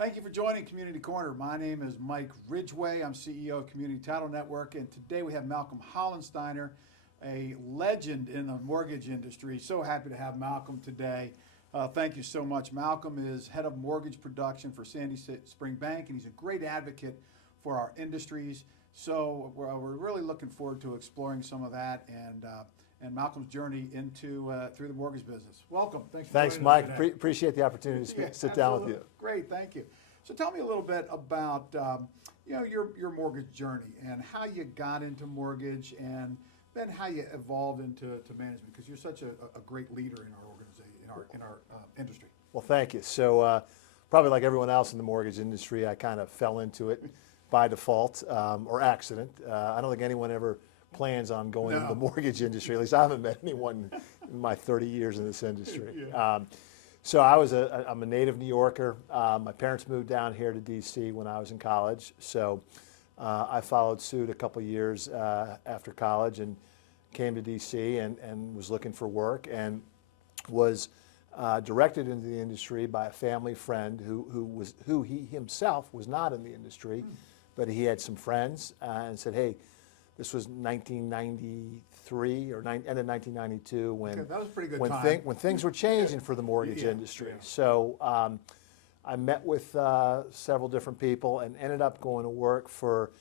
Thank you for joining Community Corner. My name is Mike Ridgway. I'm CEO of Community Title Network, and today we have Malcolm Hollensteiner, a legend in the mortgage industry. So happy to have Malcolm today. Thank you so much. Malcolm is head of mortgage production for Sandy Spring Bank, and he's a great advocate for our industries. So we're really looking forward to exploring some of that and Malcolm's journey into through the mortgage business. Welcome. Thanks, Mike. Appreciate the opportunity to sit down with you. Great, thank you. So tell me a little bit about your mortgage journey and how you got into mortgage, and then how you evolved into management, because you're such a great leader in our organization, in our industry. Well, thank you. So probably like everyone else in the mortgage industry, I kind of fell into it by default or accident. I don't think anyone ever plans on going into the mortgage industry. At least I haven't met anyone in my 30 years in this industry. Yeah. So I'm a native New Yorker. My parents moved down here to D.C. when I was in college. So I followed suit a couple years after college and came to D.C. and was looking for work, and was directed into the industry by a family friend who he himself was not in the industry, but he had some friends and said, hey, this was 1993 or end of 1992 when that was a pretty good time. When things were changing for the mortgage industry. Yeah. So I met with several different people and ended up going to work for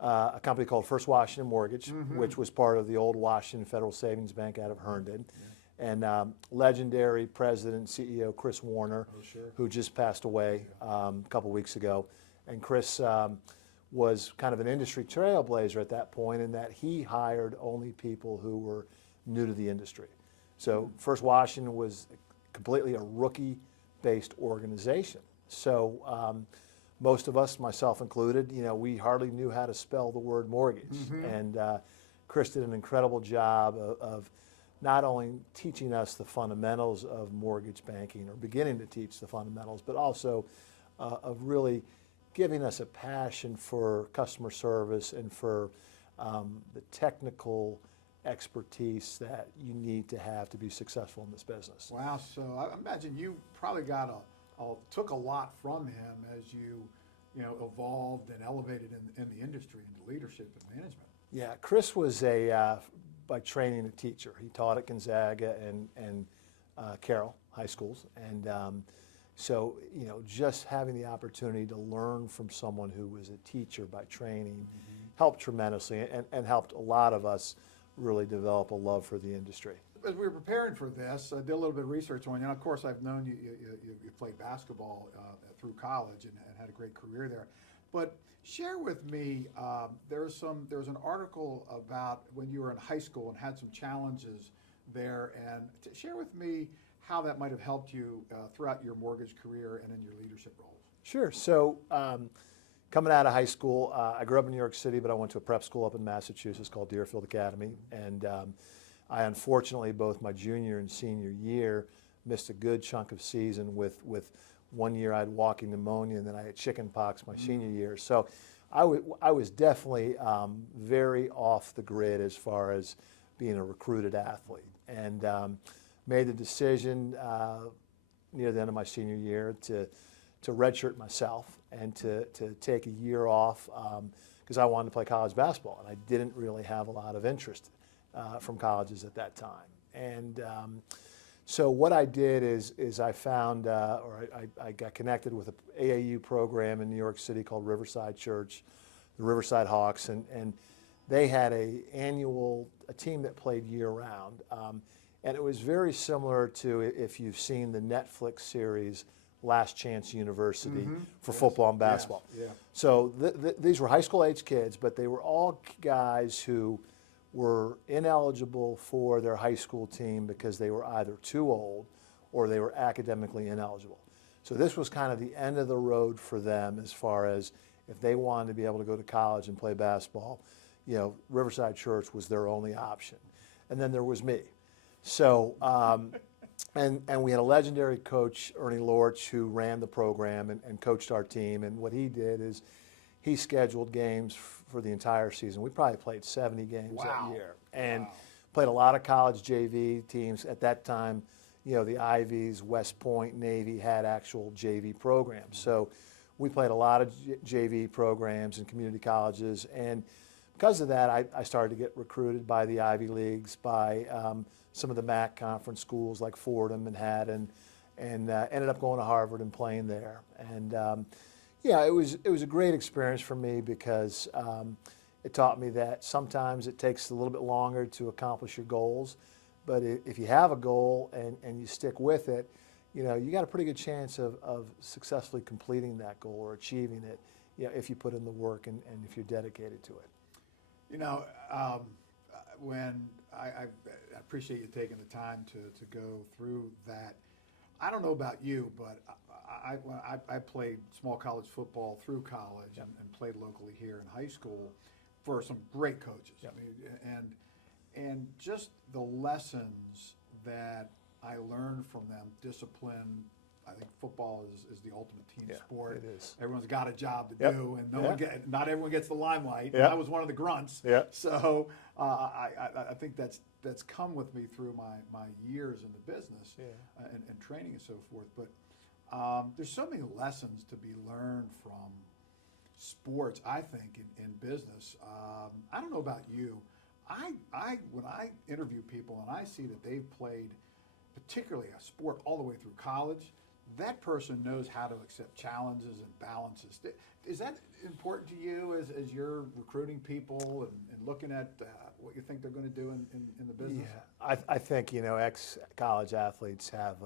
a company called First Washington Mortgage, which was part of the old Washington Federal Savings Bank out of Herndon. And legendary president, CEO Chris Warner, who just passed away a couple weeks ago. And Chris was kind of an industry trailblazer at that point, in that he hired only people who were new to the industry. So First Washington was completely a rookie-based organization. So most of us, myself included, we hardly knew how to spell the word mortgage. And Chris did an incredible job of not only teaching us the fundamentals of mortgage banking, or beginning to teach the fundamentals, but also of really giving us a passion for customer service and for the technical expertise that you need to have to be successful in this business. Wow, so I imagine you probably took a lot from him as you evolved and elevated in the industry into leadership and management. Yeah, Chris was by training a teacher. He taught at Gonzaga and Carroll high schools, and so just having the opportunity to learn from someone who was a teacher by training helped tremendously, and helped a lot of us really develop a love for the industry. As we were preparing for this, I did a little bit of research on you. And of course, I've known you played basketball through college and had a great career there. But share with me, there was an article about when you were in high school and had some challenges there, and share with me how that might have helped you throughout your mortgage career and in your leadership roles. Sure. So coming out of high school, I grew up in New York City, but I went to a prep school up in Massachusetts called Deerfield Academy. And I unfortunately, both my junior and senior year, missed a good chunk of season with 1 year I had walking pneumonia, and then I had chicken pox my senior year. So I was definitely very off the grid as far as being a recruited athlete. And made the decision near the end of my senior year to redshirt myself and to take a year off because I wanted to play college basketball, and I didn't really have a lot of interest from colleges at that time. And so what I did is I found, I got connected with an AAU program in New York City called Riverside Church, the Riverside Hawks, and they had a team that played year-round. And it was very similar to, if you've seen the Netflix series Last Chance University for football and basketball. Yes. Yeah. So these were high school age kids, but they were all guys who were ineligible for their high school team because they were either too old or they were academically ineligible. So this was kind of the end of the road for them as far as if they wanted to be able to go to college and play basketball. Riverside Church was their only option. And then there was me. So, and we had a legendary coach, Ernie Lorch, who ran the program and coached our team. And what he did is he scheduled games for the entire season. We probably played 70 games that year, and played a lot of college JV teams. At that time, the Ivies, West Point, Navy had actual JV programs. So we played a lot of JV programs in community colleges, and because of that, I started to get recruited by the Ivy Leagues, by some of the MAC conference schools like Fordham, Manhattan, and ended up going to Harvard and playing there. And yeah, it was a great experience for me because it taught me that sometimes it takes a little bit longer to accomplish your goals, but if you have a goal and you stick with it, you know, you got a pretty good chance of successfully completing that goal or achieving it, you know, if you put in the work and if you're dedicated to it. You know, when I appreciate you taking the time to go through that. I don't know about you, but I played small college football through college and played locally here in high school for some great coaches. Yep. I mean, and just the lessons that I learned from them, discipline. I think football is the ultimate team sport. It is. Everyone's got a job to Yep. do, and not everyone gets the limelight. Yep. I was one of the grunts. Yep. So I think that's come with me through my years in the business and training and so forth. But there's so many lessons to be learned from sports, I think, in business. I don't know about you. When I interview people and I see that they've played particularly a sport all the way through college, that person knows how to accept challenges and balances. Is that important to you as you're recruiting people and looking at what you think they're going to do in the business? Yeah, I think, you know, ex-college athletes have,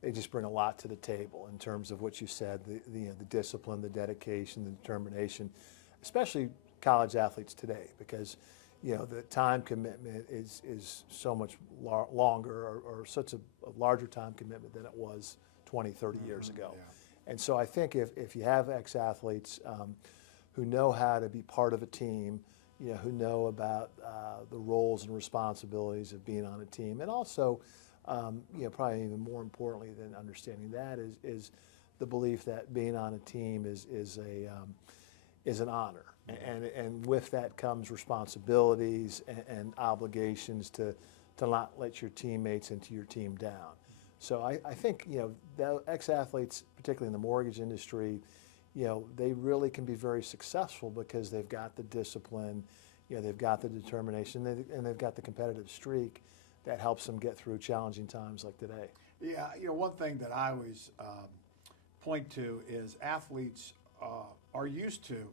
they just bring a lot to the table in terms of what you said, the discipline, the dedication, the determination, especially college athletes today, because, you know, the time commitment is so much longer or such a larger time commitment than it was 20, 30 years ago. Yeah. And so I think if you have ex-athletes who know how to be part of a team, you know, who know about the roles and responsibilities of being on a team, and also, you know, probably even more importantly than understanding that is the belief that being on a team is an honor, and with that comes responsibilities and obligations to not let your teammates into your team down. So I think, you know, the ex-athletes, particularly in the mortgage industry, you know, they really can be very successful because they've got the discipline, you know, they've got the determination, and they've got the competitive streak that helps them get through challenging times like today. Yeah, you know, one thing that I always point to is athletes are used to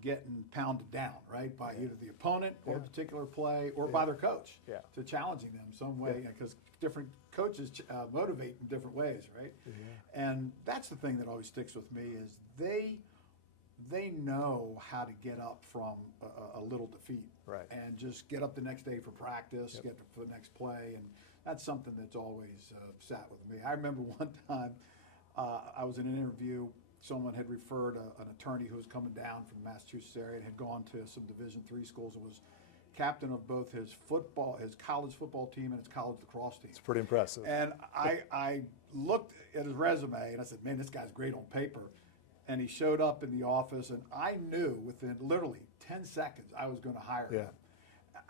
getting pounded down, right, by either the opponent or a particular play or by their coach to challenging them some way, because different coaches motivate in different ways, right? And that's the thing that always sticks with me is they know how to get up from a little defeat and just get up the next day for practice, get for the next play, and that's something that's always sat with me. I remember one time I was in an interview. Someone had referred an attorney who was coming down from the Massachusetts area and had gone to some Division III schools and was captain of both his college football team and his college lacrosse team. It's pretty impressive. And I looked at his resume and I said, man, this guy's great on paper. And he showed up in the office, and I knew within literally 10 seconds I was going to hire him.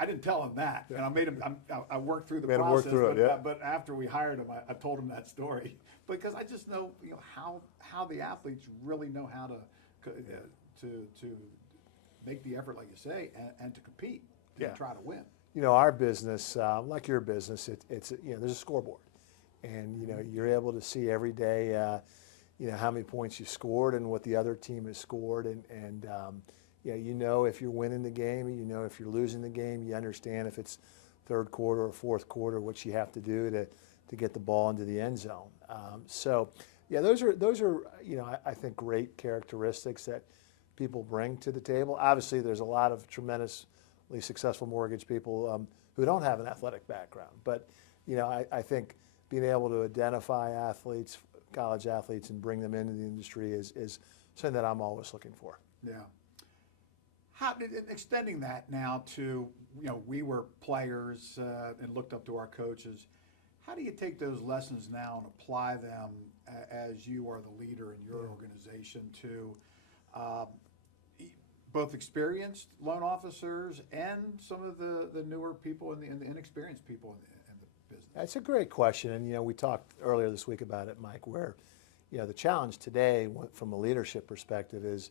I didn't tell him that, and I made him. I worked through the process. But after we hired him, I told him that story because I just know, you know, how the athletes really know how to make the effort, like you say, and to compete and try to win. You know, our business, like your business, it's you know, there's a scoreboard, and you know, you're able to see every day, you know, how many points you scored and what the other team has scored, and yeah, you know if you're winning the game, you know if you're losing the game, you understand if it's third quarter or fourth quarter what you have to do to get the ball into the end zone. So, yeah, those are you know, I think great characteristics that people bring to the table. Obviously, there's a lot of tremendously successful mortgage people who don't have an athletic background, but you know, I think being able to identify athletes, college athletes, and bring them into the industry is something that I'm always looking for. Yeah. Extending that now to, you know, we were players and looked up to our coaches. How do you take those lessons now and apply them as you are the leader in your organization to both experienced loan officers and some of the newer people and the inexperienced people in the business? That's a great question, and you know, we talked earlier this week about it, Mike, where the challenge today from a leadership perspective is,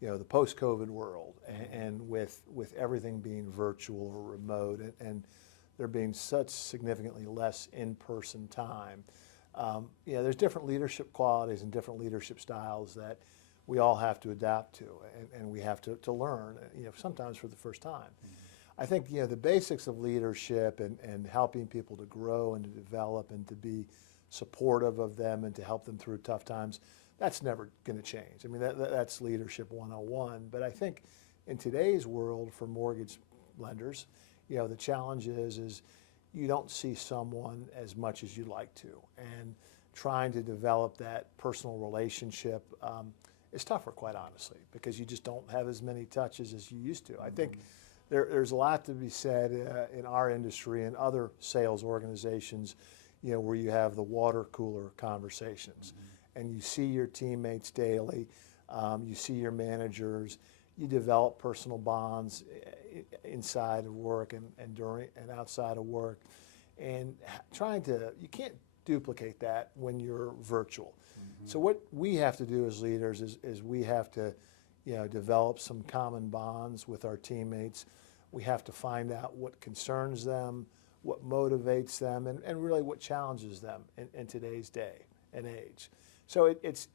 the post-COVID world, and with everything being virtual or remote, and there being such significantly less in-person time. There's different leadership qualities and different leadership styles that we all have to adapt to, and we have to learn, sometimes for the first time. Mm-hmm. I think, the basics of leadership and helping people to grow and to develop and to be supportive of them and to help them through tough times, that's never going to change. I mean, that's leadership 101. But I think in today's world for mortgage lenders, the challenge is you don't see someone as much as you'd like to. And trying to develop that personal relationship is tougher, quite honestly, because you just don't have as many touches as you used to. I think there's a lot to be said in our industry and other sales organizations, where you have the water cooler conversations. Mm-hmm. And you see your teammates daily, you see your managers, you develop personal bonds inside of work and during and outside of work. And you can't duplicate that when you're virtual. Mm-hmm. So what we have to do as leaders is we have to, develop some common bonds with our teammates. We have to find out what concerns them, what motivates them, and really what challenges them in today's day and age. So it's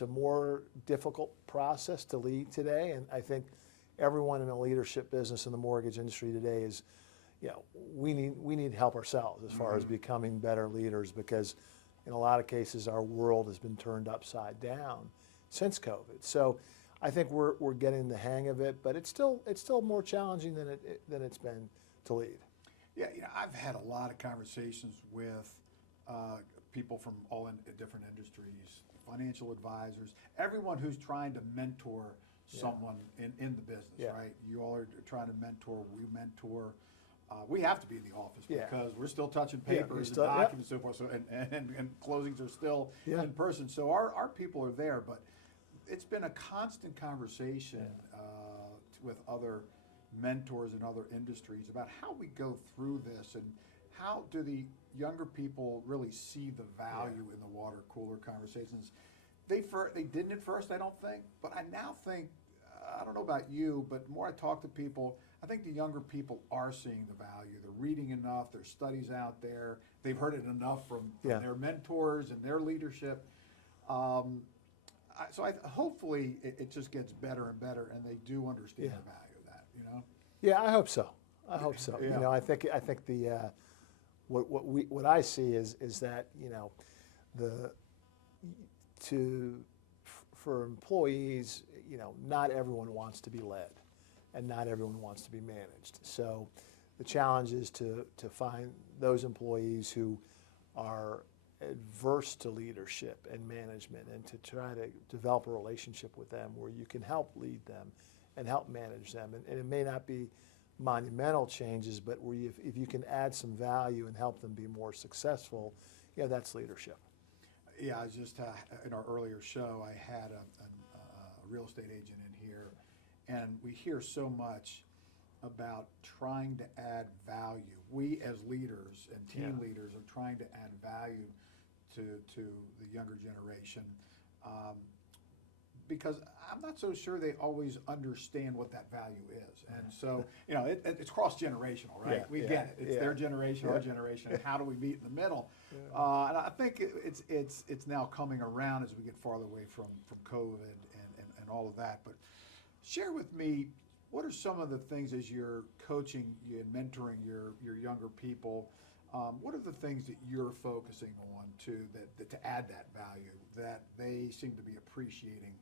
a more difficult process to lead today, and I think everyone in the leadership business in the mortgage industry today is, we need help ourselves as far as becoming better leaders, because in a lot of cases our world has been turned upside down since COVID. So I think we're getting the hang of it, but it's still more challenging than it's been to lead. Yeah, I've had a lot of conversations with people from all different industries, financial advisors, everyone who's trying to mentor someone in the business, right? You all are trying to mentor, we mentor. We have to be in the office because we're still touching papers and documents and so forth, so, and closings are still in person. So our people are there, but it's been a constant conversation with other mentors in other industries about how we go through this and how do the younger people really see the value in the water cooler conversations. They didn't at first, I don't think, but I now think, I don't know about you, but the more I talk to people, I think the younger people are seeing the value. They're reading enough, there's studies out there, they've heard it enough from their mentors and their leadership. Hopefully it just gets better and better, and they do understand the value of that, Yeah, I hope so. I hope so. I think the what I see is that for employees, not everyone wants to be led, and not everyone wants to be managed. So the challenge is to find those employees who are adverse to leadership and management, and to try to develop a relationship with them where you can help lead them and help manage them. And it may not be monumental changes, but where if you can add some value and help them be more successful, that's leadership. Yeah, I was just in our earlier show, I had a real estate agent in here, and we hear so much about trying to add value. We as leaders and team leaders are trying to add value to the younger generation, because I'm not so sure they always understand what that value is. And so, it's cross-generational, right? We get it. It's their generation, our generation, and how do we meet in the middle? And I think it's now coming around as we get farther away from COVID and all of that. But share with me, what are some of the things as you're coaching and mentoring your younger people, what are the things that you're focusing on to add that value that they seem to be appreciating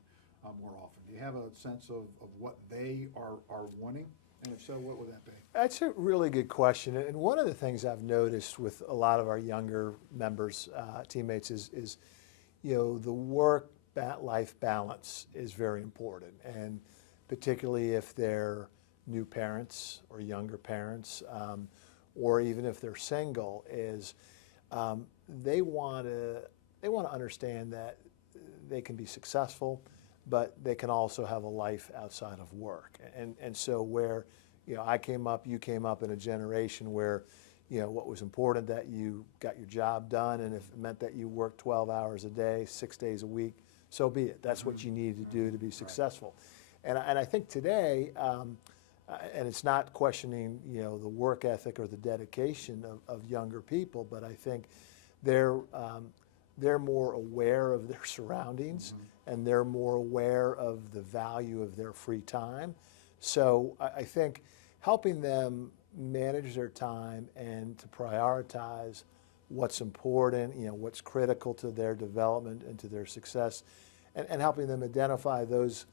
more often? Do you have a sense of what they are wanting? And if so, what would that be? That's a really good question. And one of the things I've noticed with a lot of our younger members, teammates, is the work-life balance is very important. And particularly if they're new parents or younger parents, or even if they're single, is they want to understand that they can be successful, but they can also have a life outside of work. And so where, you came up in a generation where, what was important, that you got your job done, and if it meant that you worked 12 hours a day, 6 days a week, so be it. That's what you needed to do to be successful. And I think today, and it's not questioning, the work ethic or the dedication of younger people, but I think they're more aware of their surroundings, and they're more aware of the value of their free time. So I think helping them manage their time and to prioritize what's important, what's critical to their development and to their success, and helping them identify those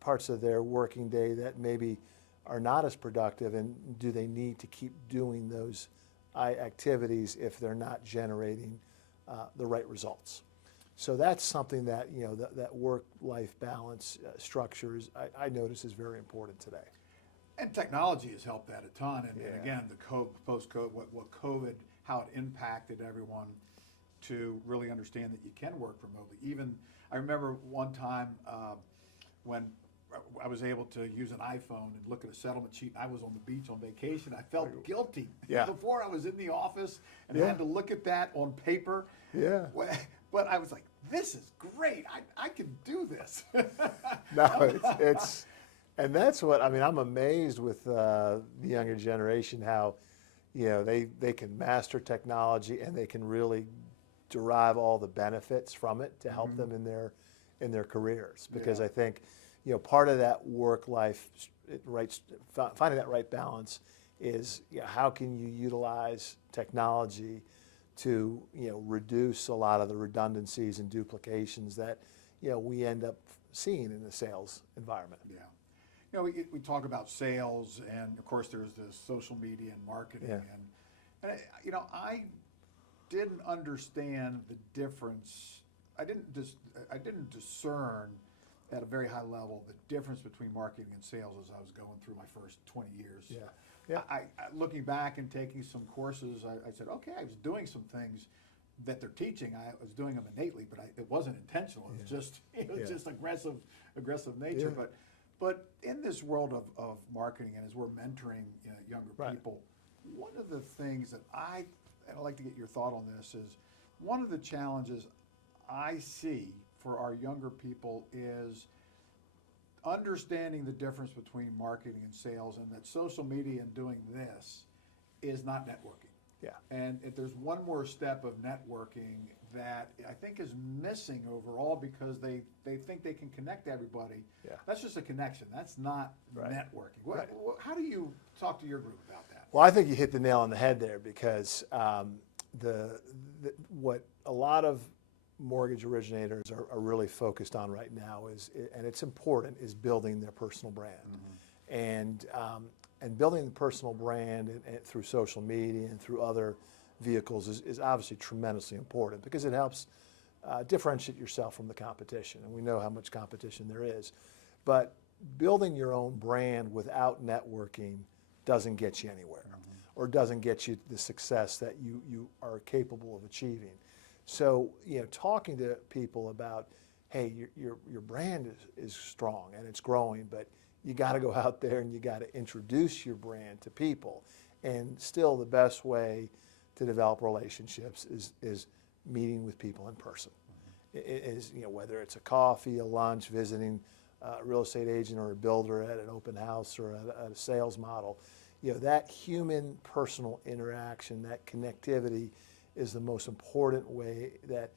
parts of their working day that maybe are not as productive, and do they need to keep doing those activities if they're not generating the right results. So that's something that, that work-life balance structures, I notice is very important today. And technology has helped that a ton. And again, the post-COVID, what COVID, how it impacted everyone to really understand that you can work remotely. Even, I remember one time when I was able to use an iPhone and look at a settlement sheet. I was on the beach on vacation. I felt guilty. Yeah. Before I was in the office and had to look at that on paper. Yeah. But I was like, this is great. I can do this. No, it's and that's what, I'm amazed with the younger generation, how, they can master technology and they can really derive all the benefits from it to help them in their careers. Because I think, part of that work-life, finding that right balance is, how can you utilize technology to, reduce a lot of the redundancies and duplications that, we end up seeing in the sales environment. Yeah. We talk about sales, and of course there's the social media and marketing, and I didn't understand the difference. I didn't discern at a very high level the difference between marketing and sales as I was going through my first 20 years. Yeah. I looking back and taking some courses, I said, okay, I was doing some things that they're teaching. I was doing them innately, but it wasn't intentional. It was just aggressive nature. Yeah. But in this world of marketing, and as we're mentoring younger people, one of the things that I'd like to get your thought on this is, one of the challenges I see for our younger people is understanding the difference between marketing and sales, and that social media and doing this is not networking. Yeah. And if there's one more step of networking that I think is missing overall, because they think they can connect everybody. Yeah. That's just a connection. That's not networking. How do you talk to your group about that? Well, I think you hit the nail on the head there, because what a lot of mortgage originators are really focused on right now is, and it's important, is building their personal brand. And building the personal brand and through social media and through other vehicles is obviously tremendously important, because it helps differentiate yourself from the competition. And we know how much competition there is. But building your own brand without networking doesn't get you anywhere, or doesn't get you the success that you are capable of achieving. So, talking to people about, hey, your brand is strong and it's growing, but you got to go out there and you got to introduce your brand to people. And still, the best way to develop relationships is meeting with people in person. Is whether it's a coffee, a lunch, visiting a real estate agent or a builder at an open house or at a sales model. That human personal interaction, that connectivity, is the most important way that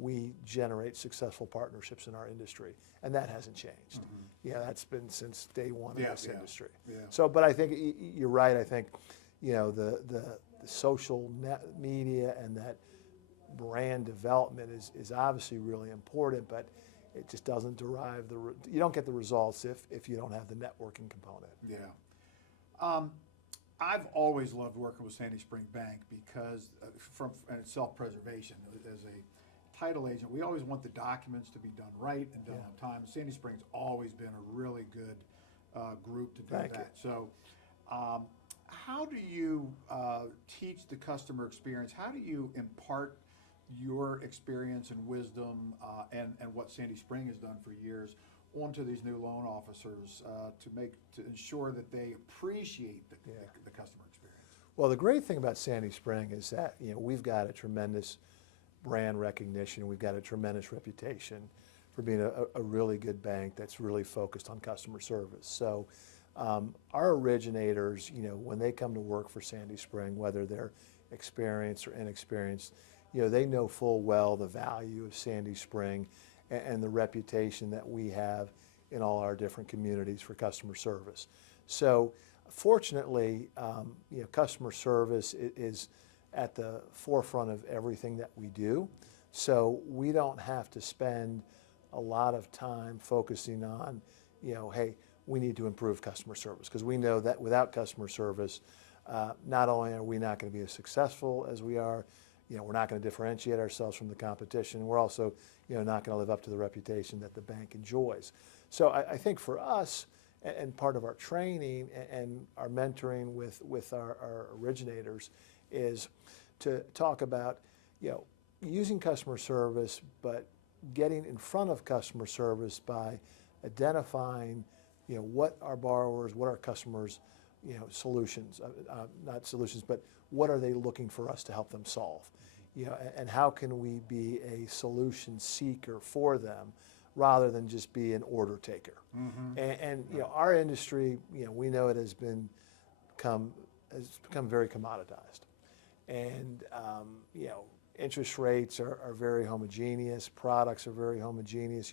we generate successful partnerships in our industry, and that hasn't changed. That's been since day one of this industry. So, but I think you're right. I think, the social media and that brand development is obviously really important, but it just doesn't derive you don't get the results if you don't have the networking component. Yeah. I've always loved working with Sandy Spring Bank, because and it's self-preservation. As a title agent, we always want the documents to be done right and done on time. Sandy Spring's always been a really good group to do that. So how do you teach the customer experience? How do you impart your experience and wisdom and what Sandy Spring has done for years onto these new loan officers to ensure that they appreciate the customer experience? Well, the great thing about Sandy Spring is that we've got a tremendous brand recognition. We've got a tremendous reputation for being a really good bank that's really focused on customer service. So our originators, when they come to work for Sandy Spring, whether they're experienced or inexperienced, they know full well the value of Sandy Spring and the reputation that we have in all our different communities for customer service. So fortunately, customer service is at the forefront of everything that we do. So we don't have to spend a lot of time focusing on, hey, we need to improve customer service, because we know that without customer service, not only are we not going to be as successful as we are, we're not going to differentiate ourselves from the competition. We're also, not going to live up to the reputation that the bank enjoys. So I think for us, and part of our training and our mentoring with our originators is to talk about, using customer service, but getting in front of customer service by identifying, what our borrowers, what our customers, solutions, not solutions, but what are they looking for us to help them solve? And how can we be a solution seeker for them rather than just be an order taker? Mm-hmm. And our industry, we know it has become very commoditized. And, interest rates are very homogeneous, products are very homogeneous.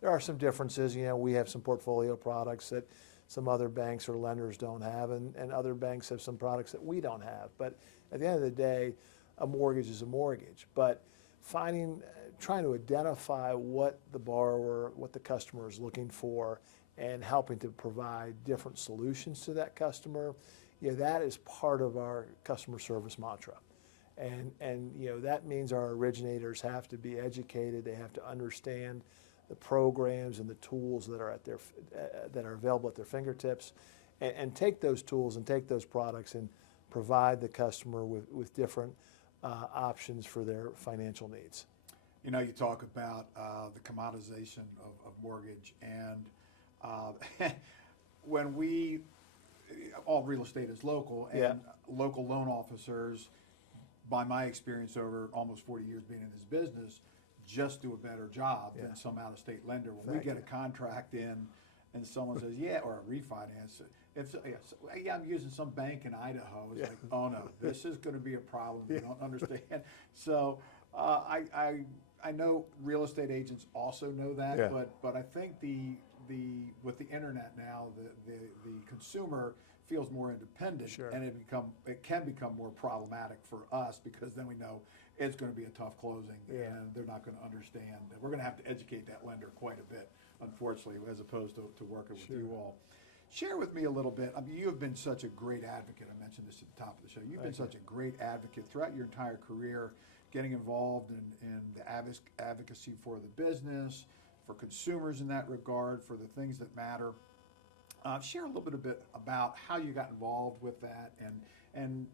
There are some differences. We have some portfolio products that some other banks or lenders don't have, and other banks have some products that we don't have. But at the end of the day, a mortgage is a mortgage. But trying to identify what the borrower, what the customer is looking for, and helping to provide different solutions to that customer, that is part of our customer service mantra. And that means our originators have to be educated. They have to understand the programs and the tools that are that are available at their fingertips, and take those tools and take those products and provide the customer with different options for their financial needs. You talk about the commoditization of mortgage, and when all real estate is local, and local loan officers, by my experience over almost 40 years being in this business, just do a better job than some out-of-state lender. When we get a contract in and someone says, or a refinance, I'm using some bank in Idaho, it's like, oh no, this is going to be a problem. You don't understand. So I know real estate agents also know that, but I think with the internet now, the consumer feels more independent, and it can become more problematic for us, because then we know it's going to be a tough closing, and they're not going to understand. We're going to have to educate that lender quite a bit, unfortunately, as opposed to working with you all. Share with me a little bit. You have been such a great advocate. I mentioned this at the top of the show. You've been such a great advocate throughout your entire career, getting involved in the advocacy for the business, for consumers in that regard, for the things that matter. Share a little bit about how you got involved with that, and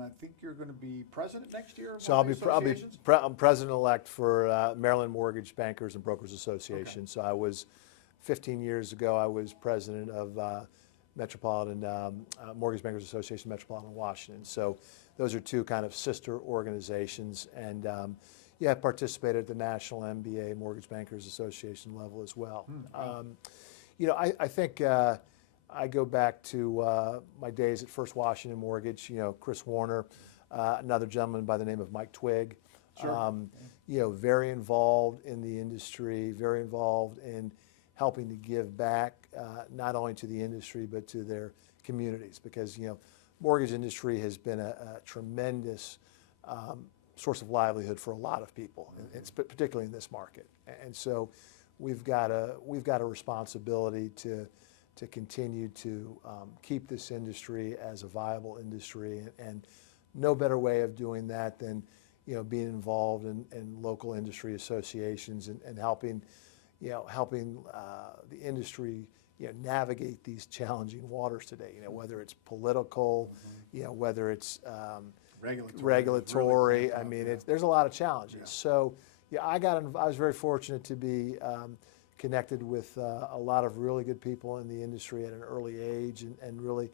I think you're going to be president next year. So I'm president-elect for Maryland Mortgage Bankers and Brokers Association. Okay. So I was 15 years ago. I was president of Metropolitan Mortgage Bankers Association, Metropolitan Washington. So those are two kind of sister organizations, and I've participated at the National MBA Mortgage Bankers Association level as well. I think I go back to my days at First Washington Mortgage. Chris Warner, another gentleman by the name of Mike Twigg. Sure. Very involved in the industry, very involved in helping to give back not only to the industry but to their communities, because mortgage industry has been a tremendous source of livelihood for a lot of people, particularly in this market. And so we've got a responsibility to continue to keep this industry as a viable industry, and no better way of doing that than being involved in local industry associations and helping the industry navigate these challenging waters today. Whether it's political, whether it's regulatory. Really, I mean, there's a lot of challenges. Yeah. So I was very fortunate to be connected with a lot of really good people in the industry at an early age, and really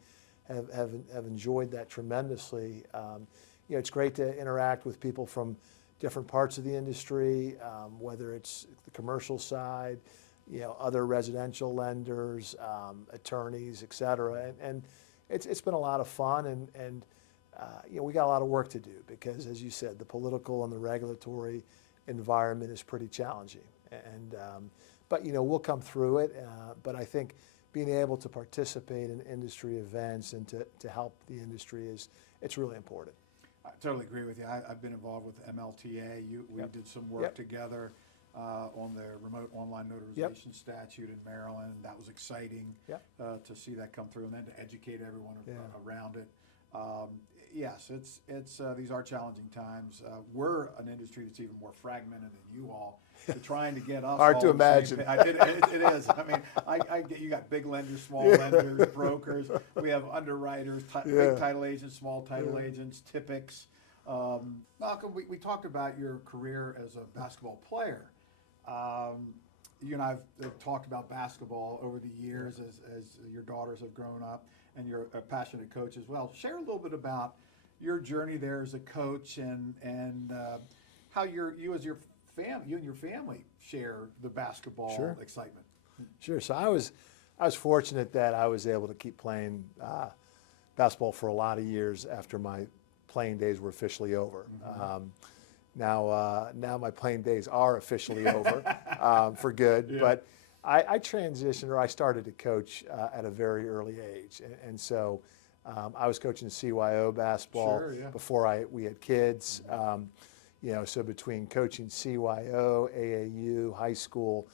have enjoyed that tremendously. It's great to interact with people from different parts of the industry, whether it's the commercial side, other residential lenders, attorneys, et cetera. And it's been a lot of fun, and we got a lot of work to do because, as you said, the political and the regulatory environment is pretty challenging. But we'll come through it. But I think being able to participate in industry events and to help the industry it's really important. I totally agree with you. I've been involved with MLTA. We did some work together on the remote online notarization statute in Maryland. That was exciting to see that come through, and then to educate everyone around it. Yes, it's these are challenging times. We're an industry that's even more fragmented than you all. So trying to get us hard to imagine. It is. I mean, you got big lenders, small lenders, brokers. We have underwriters, big title agents, small title agents, typics. Malcolm, we talked about your career as a basketball player. You and I have talked about basketball over the years as your daughters have grown up, and you're a passionate coach as well. Share a little bit about your journey there as a coach and how you and your family share the basketball excitement. Sure. So I was fortunate that I was able to keep playing basketball for a lot of years after my playing days were officially over. Now my playing days are officially over for good. Yeah. But I transitioned, or I started to coach at a very early age, and so I was coaching CYO basketball before we had kids. So between coaching CYO, AAU, high school,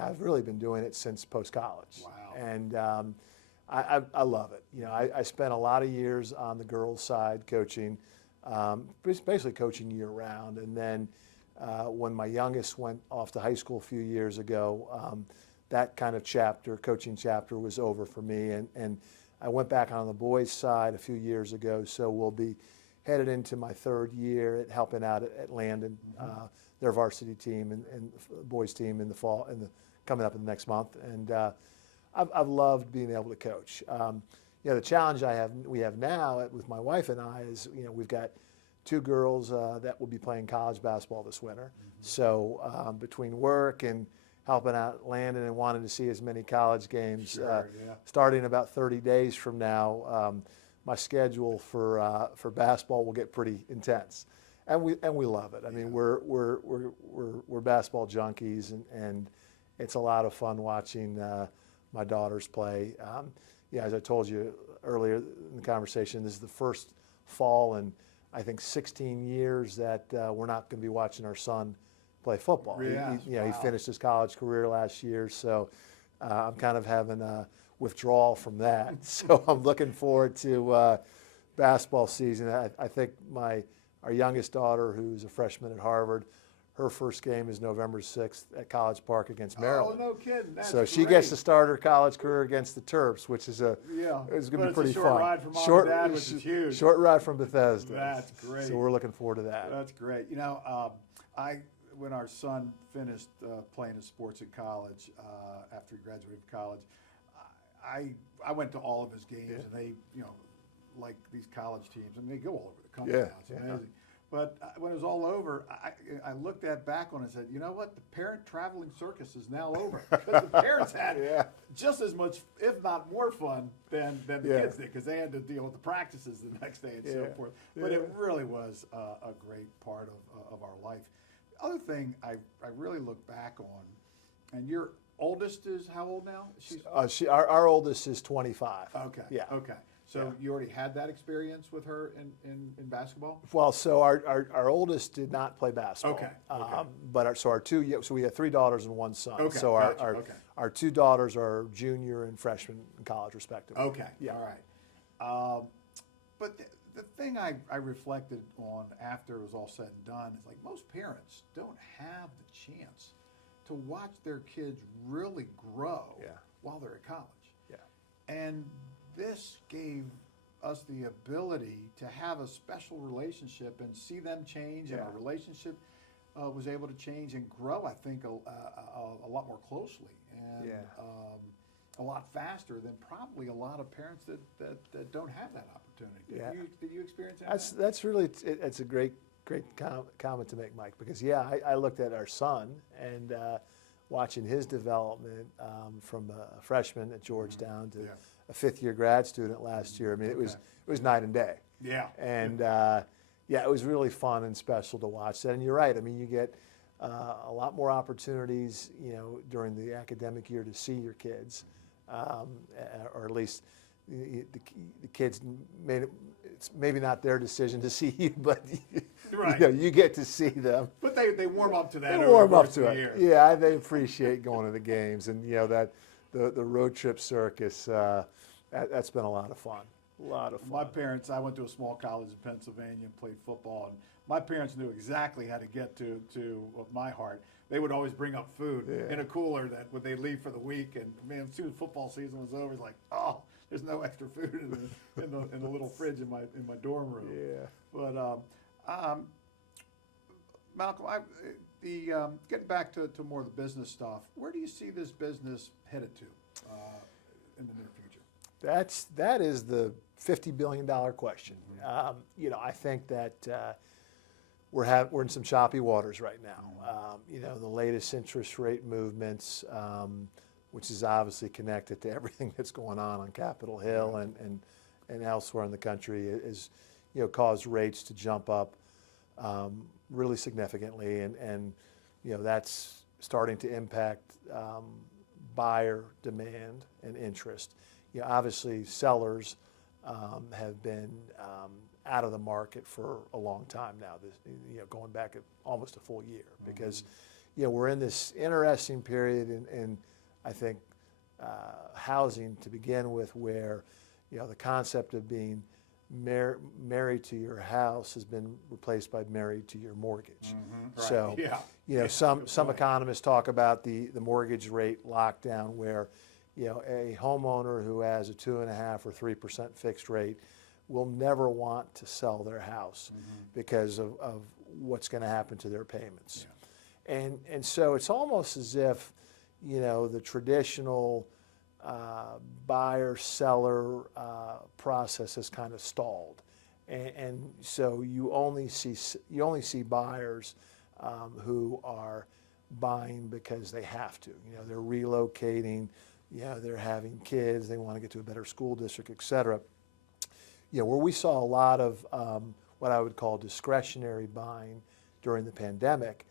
I've really been doing it since post-college. Wow. And I love it. I spent a lot of years on the girls' side coaching, basically coaching year-round. And then when my youngest went off to high school a few years ago, that kind of coaching chapter was over for me. And I went back on the boys' side a few years ago, so we'll be headed into my third year at helping out at Landon, their varsity team and boys team in the fall, coming up in the next month. And I've loved being able to coach. The challenge we have now with my wife and I is, we've got two girls that will be playing college basketball this winter. So between work and helping out Landon and wanting to see as many college games, starting about 30 days from now, my schedule for basketball will get pretty intense, and we love it. I mean, we're basketball junkies, and it's a lot of fun watching my daughters play. As I told you earlier in the conversation, this is the first fall in I think 16 years that we're not going to be watching our son play football. He finished his college career last year, so I'm kind of having a withdrawal from that. So I'm looking forward to basketball season. I think our youngest daughter, who's a freshman at Harvard, her first game is November 6th at College Park against Maryland. Oh, no kidding. That's so she gets to start her college career against the Terps, which is going to be pretty fun. Short ride from Mom and Dad, which is huge. Short ride from Bethesda. That's great. So we're looking forward to that. That's great. When our son finished playing his sports at college, after he graduated from college, I went to all of his games, and they, like these college teams, they go all over the country now. It's amazing. But when it was all over, I looked back on it and said, you know what? The parent traveling circus is now over. Because the parents had just as much, if not more fun than the kids did, because they had to deal with the practices the next day and so forth. But it really was a great part of our life. The other thing I really look back on, and your oldest is how old now? Our oldest is 25. Okay. Yeah. Okay. So you already had that experience with her in basketball? Well, so our oldest did not play basketball. Okay. But our two, so we have 3 daughters and 1 son. Okay. So our 2 daughters are junior and freshman in college, respectively. Okay. Yeah. All right. But the thing I reflected on after it was all said and done is, like, most parents don't have the chance to watch their kids really grow while they're at college. Yeah. And this gave us the ability to have a special relationship and see them change, and our relationship was able to change and grow, I think, a lot more closely. And a lot faster than probably a lot of parents that don't have that opportunity. Yeah. Did you experience that? That's really it's a great comment to make, Mike, because I looked at our son and watching his development from a freshman at Georgetown to a fifth-year grad student last year. I mean, it was night and day. Yeah. And it was really fun and special to watch that. And you're right. I mean, you get a lot more opportunities, during the academic year to see your kids, or at least the kids made it. It's maybe not their decision to see you, but right. You get to see them. But they warm up to that. They over warm the up course to of the it. year. Yeah, they appreciate going to the games, and that the road trip circus. That's been a lot of fun. A lot of fun. My parents, I went to a small college in Pennsylvania and played football, and my parents knew exactly how to get to my heart. They would always bring up food in a cooler that when they leave for the week, and man, as soon as football season was over, it's like, oh, there's no extra food in the little fridge in my dorm room. Yeah. But Malcolm, getting back to more of the business stuff, where do you see this business headed to in the near future? That is the $50 billion question. I think that we're in some choppy waters right now. The latest interest rate movements, which is obviously connected to everything that's going on Capitol Hill and elsewhere in the country, is caused rates to jump up really significantly, and that's starting to impact buyer demand and interest. Obviously, sellers have been out of the market for a long time now. Going back almost a full year, because we're in this interesting period in I think housing to begin with, where the concept of being married to your house has been replaced by married to your mortgage. Right. So some economists talk about the mortgage rate lockdown, where a homeowner who has a 2.5% or 3% fixed rate will never want to sell their house because of what's going to happen to their payments. Yeah. And so it's almost as if the traditional buyer-seller process has kind of stalled, and so you only see buyers who are buying because they have to. They're relocating. They're having kids, they want to get to a better school district, et cetera. Where we saw a lot of what I would call discretionary buying during the pandemic,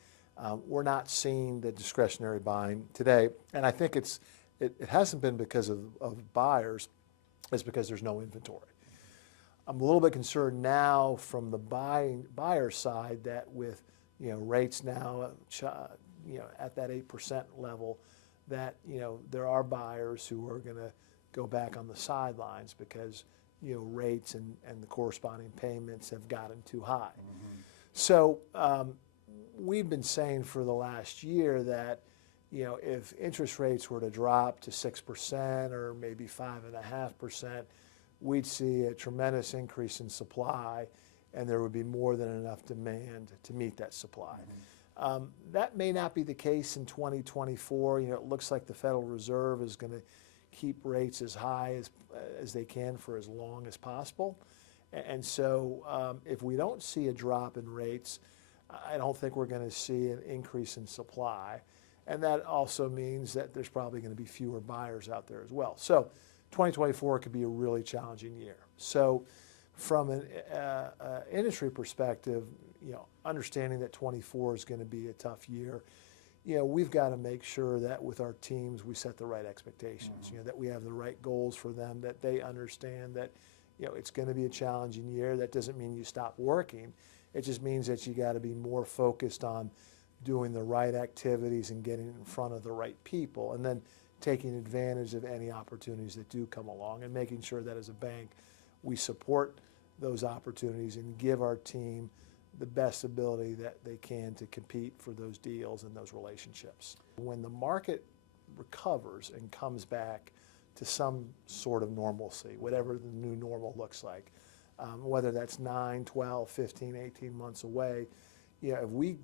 we're not seeing the discretionary buying today. And I think it hasn't been because of buyers, it's because there's no inventory. I'm a little bit concerned now from the buyer side that with rates now at that 8% level, that there are buyers who are going to go back on the sidelines because rates and the corresponding payments have gotten too high. So we've been saying for the last year that if interest rates were to drop to 6% or maybe 5.5%, we'd see a tremendous increase in supply, and there would be more than enough demand to meet that supply. That may not be the case in 2024. It looks like the Federal Reserve is going to keep rates as high as they can for as long as possible. And so if we don't see a drop in rates, I don't think we're going to see an increase in supply. And that also means that there's probably going to be fewer buyers out there as well. So 2024 could be a really challenging year. So from an industry perspective, understanding that 24 is going to be a tough year, we've got to make sure that with our teams we set the right expectations, that we have the right goals for them, that they understand that it's going to be a challenging year. That doesn't mean you stop working. It just means that you got to be more focused on doing the right activities and getting in front of the right people, and then taking advantage of any opportunities that do come along, and making sure that as a bank we support those opportunities and give our team the best ability that they can to compete for those deals and those relationships. When the market recovers and comes back to some sort of normalcy, whatever the new normal looks like, whether that's 9, 12, 15, 18 months away, if we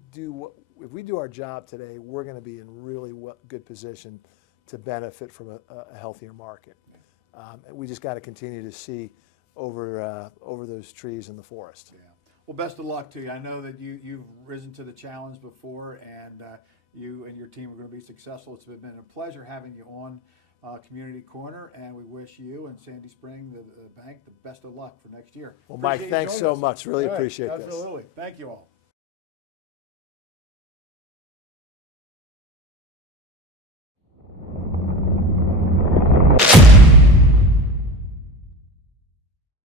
do our job today, we're going to be in really good position to benefit from a healthier market. We just got to continue to see over those trees in the forest. Yeah. Well, best of luck to you. I know that you've risen to the challenge before, and you and your team are going to be successful. It's been a pleasure having you on Community Corner, and we wish you and Sandy Spring, the bank, the best of luck for next year. Well, Mike, Appreciate you thanks joining so us. much. Really All right. appreciate this. Absolutely. Thank you all.